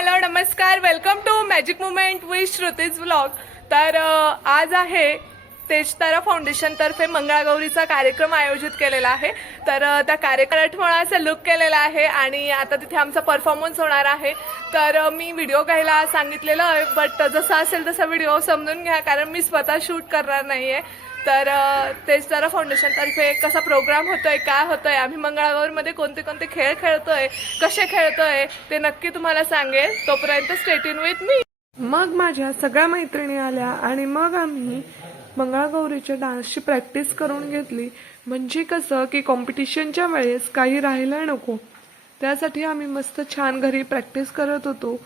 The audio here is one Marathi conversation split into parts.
हॅलो नमस्कार welcome to magic moment with Shruti's blog तर आज आहे तेजतारा फाउंडेशनतर्फे मंगळागौरीचा कार्यक्रम आयोजित केलेला आहे. तर त्या कार्यक्रम थोडासा लुक केलेला आहे आणि आता तिथे आमचा परफॉर्मन्स होणार आहे. तर मी व्हिडिओ घ्यायला सांगितलेलं आहे बट जसा असेल तसा व्हिडिओ समजून घ्या कारण मी स्वतः शूट करणार नाही आहे तर तेच जरा फाउंडेशनतर्फे कसा प्रोग्राम होतोय काय होतोय आम्ही मंगळागौरमध्ये कोणते कोणते खेळ खेळतोय कसे खेळतोय ते नक्की तुम्हाला सांगेल. तोपर्यंत स्टेटिन विथ मी मग माझ्या सगळ्या मैत्रिणी आल्या आणि मग आम्ही मंगळागौरीच्या डान्सची प्रॅक्टिस करून घेतली. म्हणजे कसं की कॉम्पिटिशनच्या वेळेस काही राहायला नको. त्यासाठी आम्ही मस्त छान घरी प्रॅक्टिस करत होतो.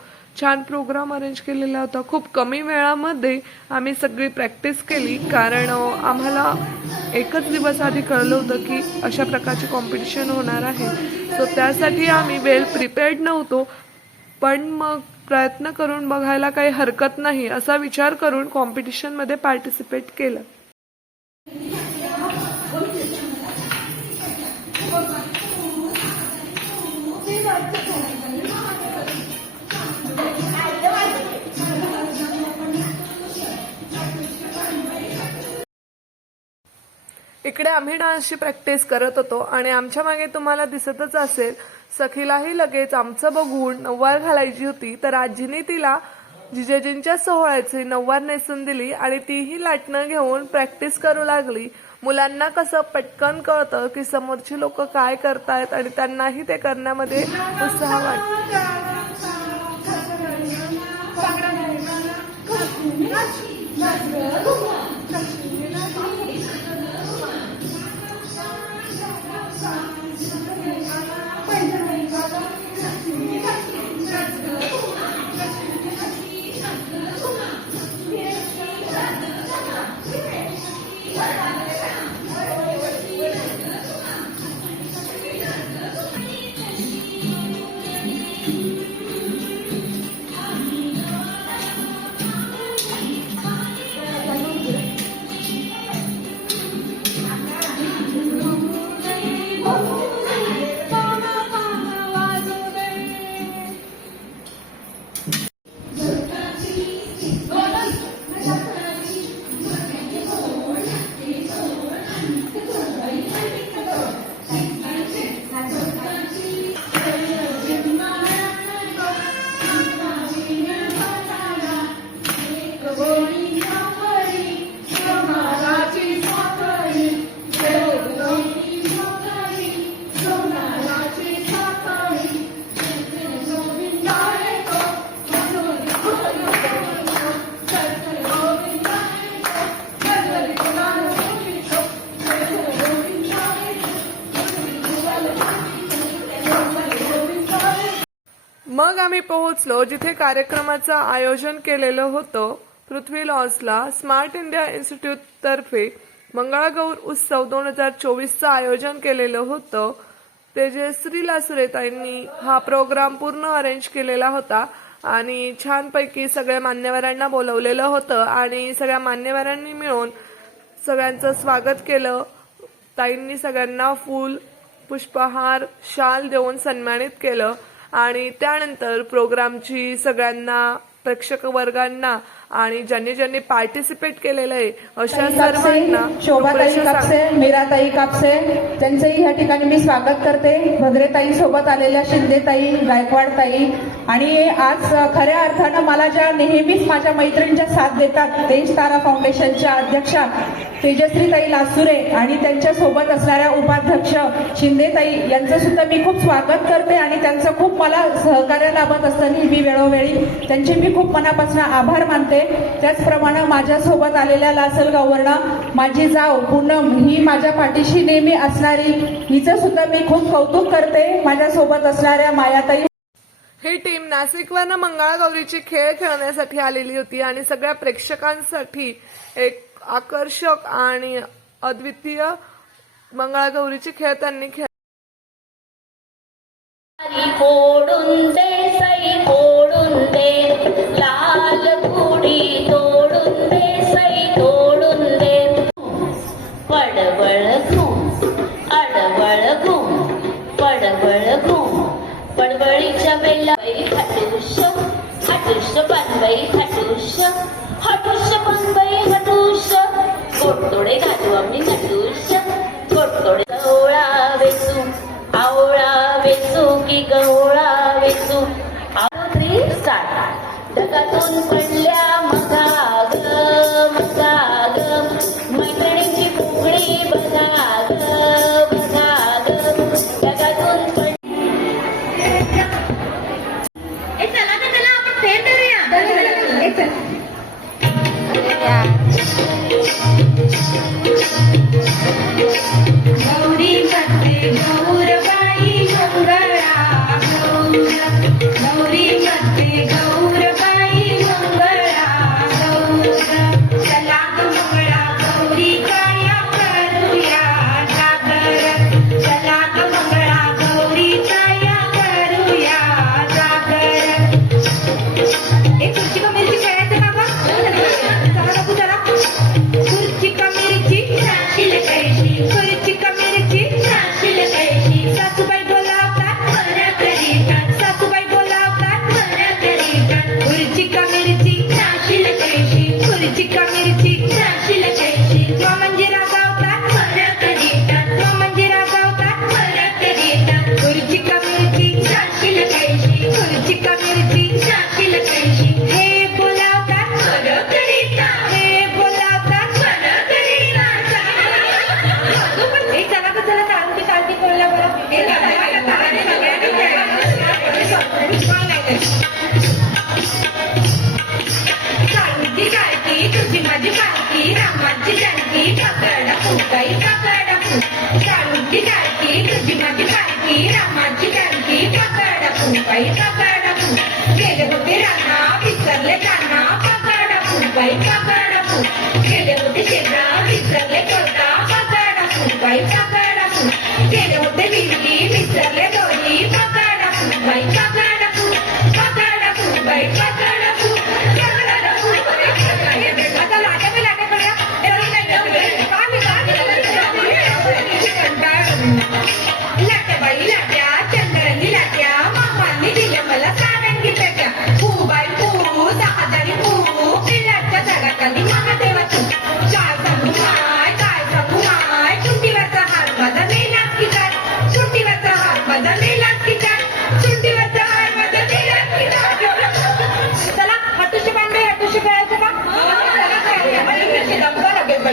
छान प्रोग्राम अरेंज केलेला होता. खूप कमी वेळामध्ये आम्ही सगळी प्रॅक्टिस केली. कारण आम्हाला एकच दिवस आधी कळलं होतं की अशा प्रकारचे कॉम्पिटिशन होणार आहे. सो त्यासाठी आम्ही वेल प्रिपेअर्ड नव्हतो. पण मग प्रयत्न करून बघायला काही हरकत नाही असा विचार करून कॉम्पिटिशनमध्ये पार्टिसिपेट केलं. इकडे आम्ही डान्सची प्रॅक्टिस करत होतो आणि आमच्या मागे तुम्हाला दिसतच असेल सखीलाही लगेच आमचं बघून नऊवार घालायची होती. तर आजीने तिला जिजाजींच्या सोहळ्याची नऊवार नेसून दिली आणि तीही लाटणं घेऊन प्रॅक्टिस करू लागली. मुलांना कसं पटकन कळतं की समोरची लोक काय करतायत आणि त्यांनाही ते करण्यामध्ये उत्साह वाटतो. पोहोचलो जिथे कार्यक्रमाचं आयोजन केलेलं होतं पृथ्वी लॉसला स्मार्ट इंडिया इन्स्टिट्यूट तर्फे मंगळागौर उत्सव दोन हजार चोवीसचं आयोजन केलेलं होतं. तेजश्री लासुरेताईंनी हा प्रोग्राम पूर्ण अरेंज केलेला होता आणि छानपैकी सगळ्या मान्यवरांना बोलवलेलं होतं आणि सगळ्या मान्यवरांनी मिळून सगळ्यांचं स्वागत केलं. ताईंनी सगळ्यांना फूल पुष्पहार शाल देऊन सन्मानित केलं. आणि त्यानंतर प्रोग्रामची सगळ्यांना प्रेक्षक वर्गांना आणि ज्यांनी ज्यांनी पार्टिसिपेट केलेलं आहे अशा सर्वांना शोभाताई कापसे. मीराताई कापसे त्यांचंही ह्या ठिकाणी मी स्वागत करते भद्रेताई सोबत आलेल्या शिंदेताई गायकवाडताई आणि आज खऱ्या अर्थानं मला ज्या नेहमीच माझ्या मैत्रिणींच्या साथ देतात तेज तारा फाउंडेशनच्या अध्यक्षा तेजश्रीताई लासुरे आणि त्यांच्यासोबत असणाऱ्या उपाध्यक्ष शिंदेताई यांचं सुद्धा मी खूप स्वागत करते आणि त्यांचं खूप मला सहकार्य लाभत असतं मी वेळोवेळी त्यांचे मी खूप मनापासून आभार मानते. त्याचप्रमाणे माझ्यासोबत आलेल्या लासलगाववरनं माझी जाव पूनम ही माझ्या पाठीशी नेहमी असणारी हिचं सुद्धा मी खूप कौतुक करते. माझ्यासोबत असणाऱ्या मायाताई ही टीम नाशिकवरनं मंगळागौरीची खेळ खेळण्यासाठी आलेली होती आणि सगळ्या प्रेक्षकांसाठी एक आकर्षक आणि अद्वितीय मंगळागौरीचे खेळ त्यांनी खेळ Touch just shoulder, touch the button, बाई कापड टाकू गेले होते रांना विसरले त्यांना. कापड टाकू बाई कापड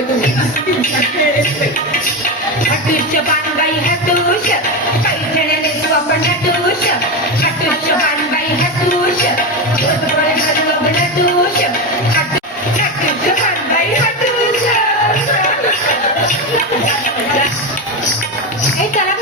हळू हटुष बाणबाई हतुष पैठण्याने स्वपन हटुष हटुष बाणबाई हतुष हतुष हटुष बाणबाई हतुष हे करा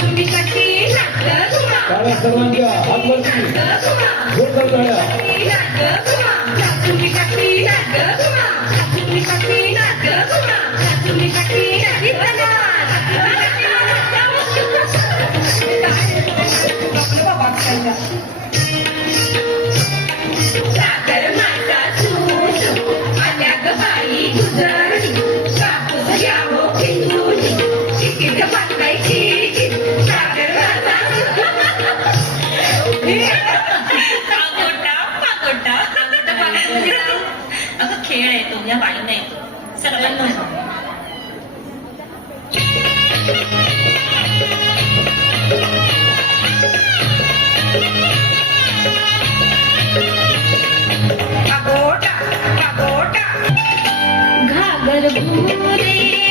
टाळ्या सर्वांच्या हातवरती जोरदार टाळ्या माझ्या बाईने सगळ्यांना घागर भूरे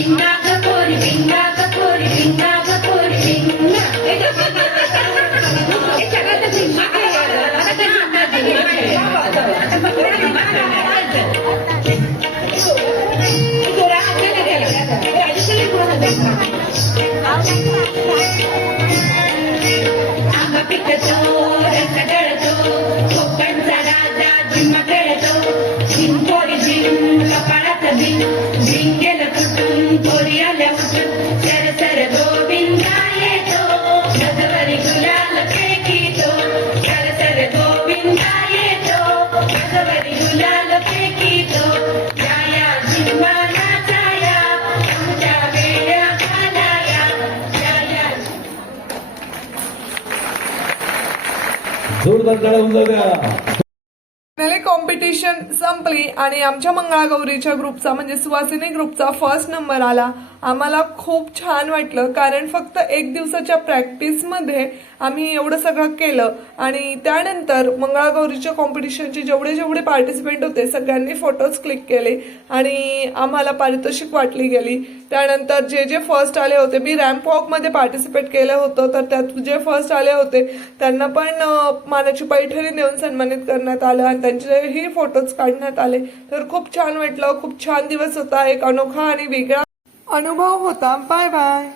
I'm a pickadoor and a girl. Competition संपली आणि आमच्या मंगळागौरीच्या ग्रुपचा म्हणजे सुवासिनी ग्रुपचा फर्स्ट नंबर आला. आम्हाला खूप छान वाटलं कारण फक्त एक दिवसाच्या प्रॅक्टिसमध्ये आम्ही एवढं सगळं केलं आणि त्यानंतर मंगळागौरीच्या कॉम्पिटिशनचे जेवढे जेवढे पार्टिसिपेंट होते सगळ्यांनी फोटोज क्लिक केले आणि आम्हाला पारितोषिक वाटली गेली. त्यानंतर जे जे फर्स्ट आले होते मी रॅम्प वॉकमध्ये पार्टिसिपेट केलं होतं तर त्यात जे फर्स्ट आले होते त्यांना पण मानाची पैठणी देऊन सन्मानित करण्यात आलं आणि त्यांचेही फोटोज काढण्यात आले. तर खूप छान वाटलं खूप छान दिवस होता एक अनोखा आणि वेगळा अनुभव होता. Bye bye